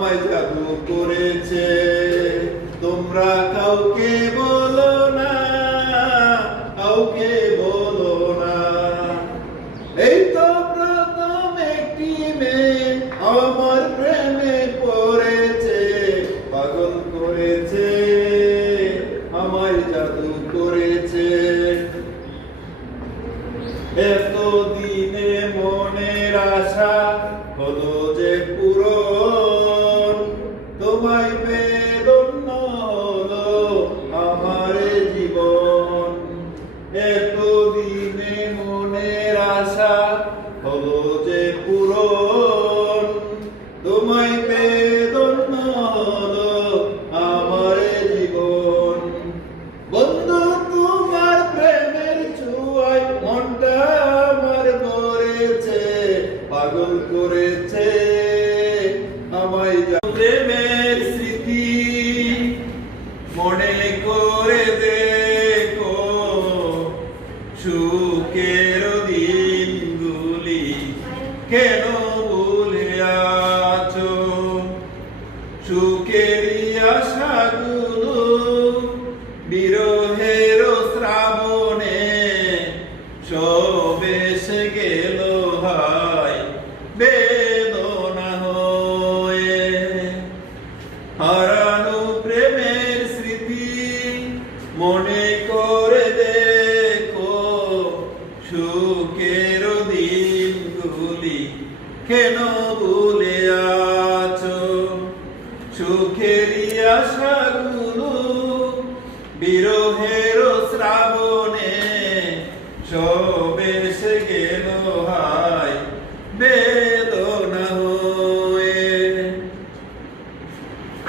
আমায় জাদু করেছে। তোমরা কাউকে বলো না, কাউকে বলো না। এই তো প্রথম একটি মেয়ে আমার প্রেমে পড়েছে, পাগল করেছে, আমায় জাদু করেছে। এতদিনে মনের আশা হলো যে পূরণ, তোমায় পেয়ে ধন্য হলো আমার জীবন। এতদিনে মনের আশা হলো যে পূরণ, তোমায় পেয়ে ধন্য হলো আমার জীবন। বন্ধু তোমার প্রেমের ছোঁয়ায় মনটা আমার ভরেছে, পাগল করেছে, আমায় প্রেমের স্মৃতি মনে করে দেখো। সুখের দিনগুলি কেন ভুলে আছো? সুখেরই আশাগুলো বিরহের শ্রাবণে সব এসে গেল হায় বেদনা হয়ে। হারানো প্রেমের স্মৃতি মনে করে দেখো। সুখের দিনগুলি কেন ভুলে আছো? সুখেরই আশাগুলো বিরহের শ্রাবণে সব এসে গেল হায় বেদনা হয়ে।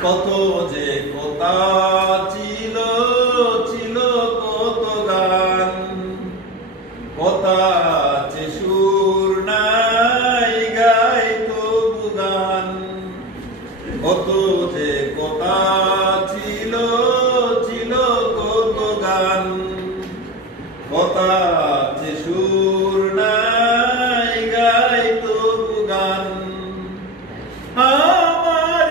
কত যে কথা ছিল, ছিল কত গান, কথা আছে সুর নাই গাই তবু গান। কত যে কথা